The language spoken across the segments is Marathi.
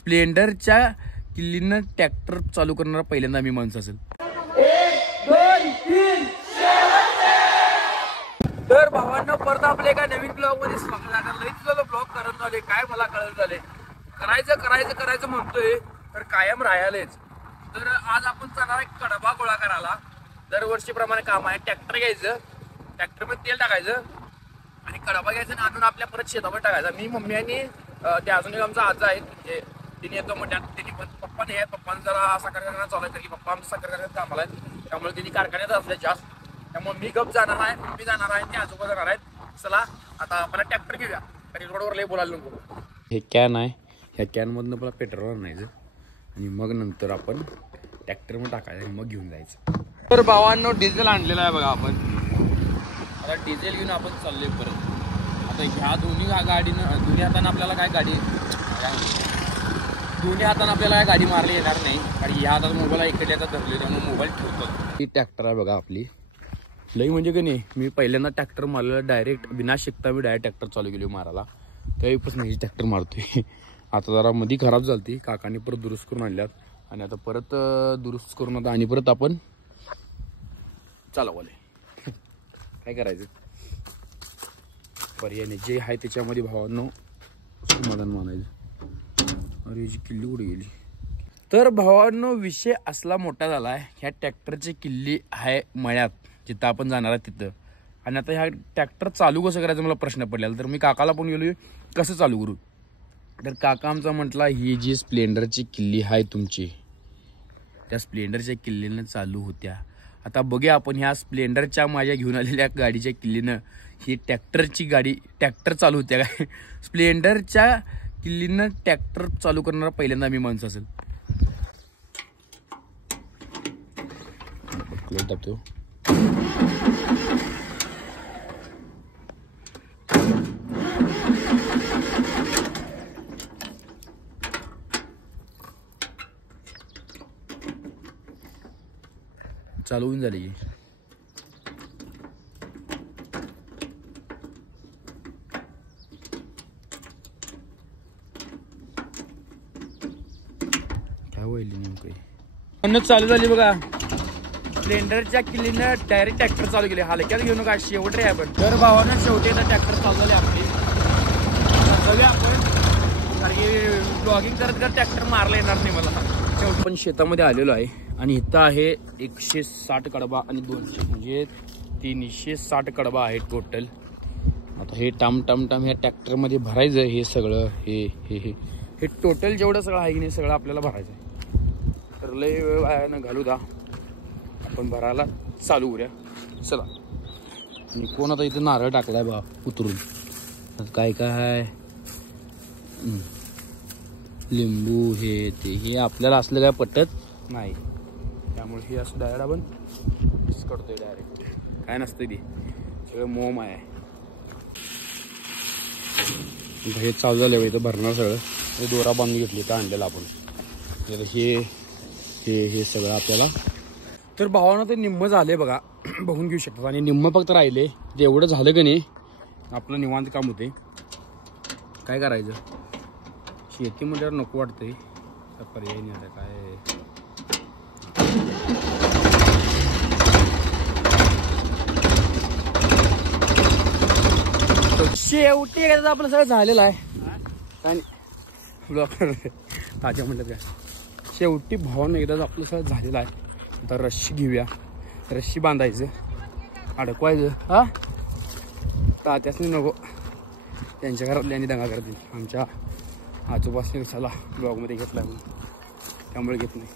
स्प्लेंडरच्या किल्लीनं ट्रॅक्टर चालू करणारा पहिल्यांदा मी माणूस असेल. 1 2 3 तर भावांना परत आपल्या एका नवीन ब्लॉग मध्ये स्वागत आहे. लईच ब्लॉग करत झाले काय मला कळत झाले. करायचं म्हणतोय तर कायम राहायलाच. तर आज आपण जाणार एक कडबा गोळा करायला. दरवर्षीप्रमाणे काम आहे. ट्रॅक्टर घ्यायचं, ट्रॅक्टरमध्ये तेल टाकायचं आणि कडबा घ्यायचं आणि आणून आपल्या परत शेतावर टाकायचा. मी मम्मी आणि ते अजून एक आमचा आजा आहेत, म्हणजे तिने येतो म्हणतात. त्यांनी पण पप्पा नाही आहेत, पप्पांना जरा साखर कारखाना चालू आहे, तरी पप्पा आमचं साखर कारखान्यात कामाला आहेत. त्यामुळे त्यांनी कारखान्यात असले जास्त. त्यामुळे मी गप जाणार आहे, मी जाणार आहे, ते आजोबा जाणार आहेत. चला आता आपण ट्रॅक्टर घेऊया, कारण रोडवर लई बोलायला नको. हे कॅन आहे, ह्या कॅनमधनं मला पेट्रोल आणायचं आणि मग नंतर आपण ट्रॅक्टरमध्ये टाकायचं आणि मग घेऊन जायचं. तर भावांनो डिझेल आणलेलं आहे बघा आपण. आता डिझेल घेऊन आपण चाललोय परत. आता ह्या दोन्ही गाडीनं दोन्ही हातानं आपल्याला काय गाडी मारली येणार नाही, कारण ह्या हातात मोबाईल इकडे आता धरले, त्यामुळे मोबाईल ठेवतो. ही ट्रॅक्टर आहे बघा आपली. लई म्हणजे की नाही, मी पहिल्यांदा ट्रॅक्टर मारलेला डायरेक्ट बिना शिकता मी डायरेक्ट ट्रॅक्टर चालू केली मारायला. त्यावेळीपासून मी ट्रॅक्टर मारतोय. आता जरा मध्ये खराब झाली, काकाने परत दुरुस्त करून आणल्यात आणि आता परत दुरुस्त करून आता आणि परत आपण चालवले. काय करायचं, पर्याय जे आहे त्याच्यामध्ये भावांनो समाधान मानायचं. अरे जी किल्ली कुठे गेली. तर भावांनो विषय असला मोठा झाला आहे. ह्या ट्रॅक्टरची किल्ली आहे मळ्यात, जिथं आपण जाणार आहे तिथं. आणि आता ह्या ट्रॅक्टर चालू कसं करायचं मला प्रश्न पडलेला. तर मी काकाला पण गेलो कसं चालू करू. तर काका आमचा म्हटला ही जी स्प्लेंडरची किल्ली आहे तुमची, त्या स्प्लेंडरच्या किल्लीनं चालू होत्या. आता बघूया आपण ह्या स्प्लेंडरच्या माझ्या घेऊन आलेल्या गाडीच्या किल्लीनं ही ट्रॅक्टर चालू होत्या काय. स्प्लेंडरच्या किल्लीनं ट्रॅक्टर चालू करणारा पहिल्यांदा मी माणूस असेल. टाकतो चालू होऊन झाली. काय होईल नेमकं चालू झाली बघा. स्प्लेंडरच्या किल्लीनं डायरेक्ट ट्रॅक्टर चालू केले. हलक्यात घेऊ नका, शेवट रे आपण. तर भावानं शेवटी आता ट्रॅक्टर चालू झाले आपली. आपण ब्लॉगिंग करत ट्रॅक्टर मारला येणार नाही मला. शेवटी पण शेतामध्ये आलेलो आहे आणि इथं आहे 160 कडबा आणि 200 म्हणजे 360 कडबा आहे टोटल. आता हे टाम ह्या ट्रॅक्टरमध्ये भरायचं. हे सगळं हे टोटल जेवढं सगळं आहे की नाही सगळं आपल्याला भरायचं आहे. तर लय वेळ आहे ना घालू दा, आपण भरायला चालू करूया. चला. आणि कोण आता इथं नारळ टाकलाय बा उतरून. काय आहे लिंबू हे आपल्याला असलं काय पटत नाही, त्यामुळे हे असं डायरेक्ट आपण मिक्स करतोय. डायरेक्ट काय नसतं ते सगळं मोम आहे. हे चालू झालं इथं भरणार सगळं. हे दोरा बांधून घेतली तर आणलेलं आपण. हे सगळं आपल्याला. तर भावानं ते निम्म झाले बघा, बघून घेऊ शकतात. आणि निम्म फक्त राहिले. ते एवढं झालं की नाही आपलं निवांत काम होते. काय करायचं, शेती म्हटल्यावर नको वाटतंय, तर पर्याय नाही. आता काय शेवटी आपलं सगळं झालेलं आहे. आणि ताज्या म्हटलं काय शेवटी भावानं एकदाच आपलं सगळं झालेलं आहे. आता रस्सी घेऊया, रस्सी बांधायचं, अडकवायचं. हा तात्याच नाही नको, त्यांच्या घरातल्यानी दंगा करतील. आमच्या आजोबासने कशाला ब्लॉगमध्ये घेतला म्हणून, त्यामुळे घेत नाही.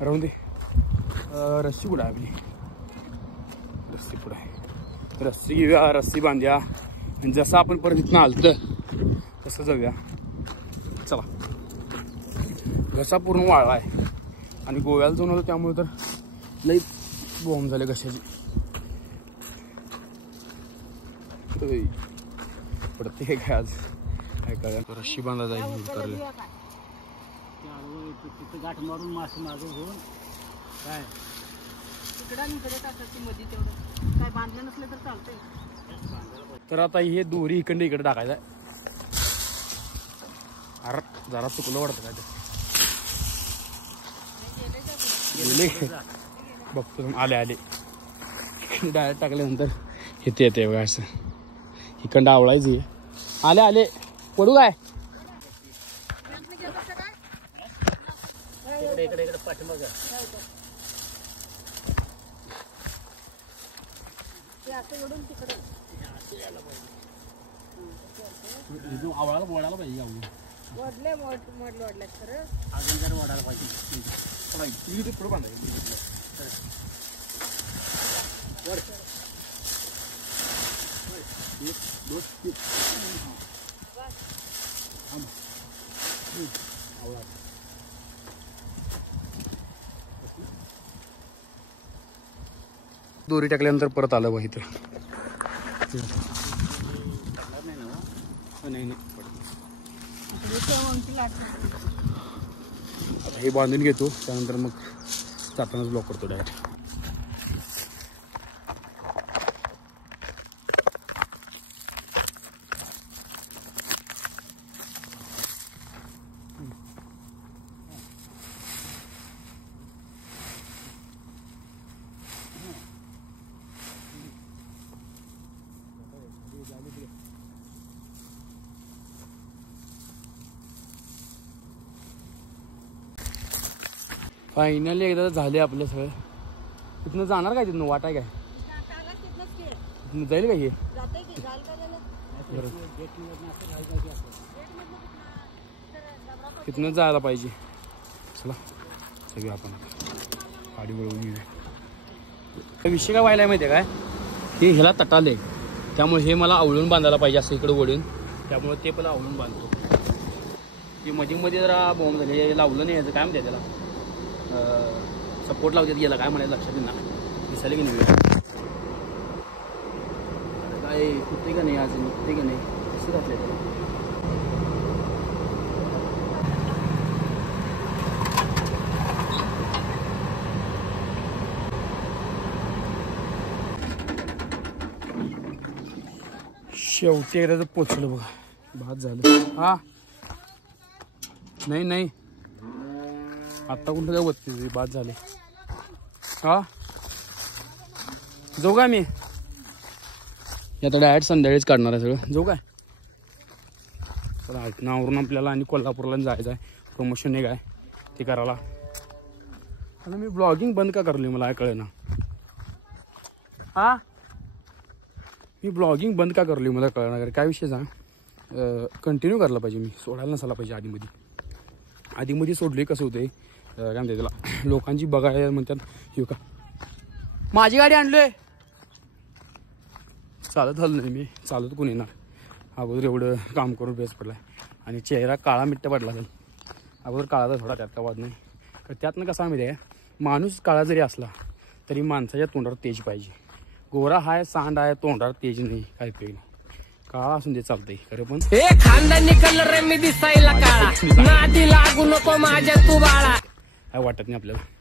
राहून दे. रस्सी कुठं आहे आपली, रस्सी कुठं आहे. रस्सी घेऊया, रस्सी बांधूया आणि जसं आपण परत इथनं आलतं तसं जाऊया. चला. घसा पूर्ण वाळला आहे आणि गोव्याला जाऊन आलो त्यामुळे तर लई बॉम्ब झाले घशाची. प्रत्येक काय आज काय काय रस्सी बांधा जाईल गाठ मारून मासे मागे घेऊन काय काय बांधलं नसलं तर चालतंय. तर आता हे दोरी इकडे टाकायचं. अरे जरा चुकलं वाटतं काय ते बघतो आले आले डायरेक्ट टाकल्यानंतर इथे येते बघा असं इकडं आवळायची आले आले पडू काय इकडे पाठीमागं आवळाला बोलायला पाहिजे आवळी अजून जर वाढायला पाहिजे पुढे बांधायचं दोरी टाकल्यानंतर परत आलं बघ इथं नाही आता हे बांधून घेतो त्यानंतर मग जातानाच ब्लॉक करतो डायरेक्ट फायनली एकदा झाले आपलं सगळं तिथनं जाणार काय तिथनं वाटाय काय तिथनं जाईल काय हे तिथनं जायला पाहिजे चला सगळे आपण गाडी वळवून घेऊया विषय काय व्हायला माहिती आहे काय हे ह्याला तटाले त्यामुळे हे मला आवळून बांधायला पाहिजे असं इकडं वळून त्यामुळे ते पण आवळून बांधतो ते मध्ये जरा बॉम्ब झाले लावलं नाही याचं काय म्हणते त्याला सपोर्ट लावतात गेला काय म्हणायला लक्षात येईल ना दिसायला की नाही काय कुठे का नाही आज कुठे का नाही कसं घातलंय त्याला शेवटी एकदा पोचलं बघा भात झालं हा नाही आत्ता कुठं काय बघते बाद झाले हा जाऊ काय मी आता डायरेक्ट संध्याकाळीच काढणार आहे सगळं जाऊ काय चला नावरून आपल्याला आणि कोल्हापूरला जायचं आहे प्रमोशन आहे काय ते करायला आणि मी ब्लॉगिंग बंद का करली मला कळे ना हा मी ब्लॉगिंग बंद का करली मला कळणार काय विषय सांग कंटिन्यू करायला पाहिजे मी सोडायला नसायला पाहिजे आधीमध्ये सोडली कसं होते काय म्हणते त्याला लोकांची बघायला म्हणतात येऊ का माझी गाडी आणलोय चालत हल नाही मी चालत कोण येणार अगोदर एवढं काम करून बेस पडलाय आणि चेहरा काळा मिट्ट पडला असेल अगोदर काळाचा थोडा त्यात का वाद नाही तर त्यातनं कसा माहिती आहे माणूस काळा जरी असला तरी माणसाच्या तोंडावर तेज पाहिजे गोरा हाय सांड आहे तोंडावर तेज नाही काय पेन काळा असून ते चालतंय खरं पण खानदानी कलर मी दिसायला काळा नादी लागू नको माझ्या तू बाळा काय वाटत नाही आपल्याला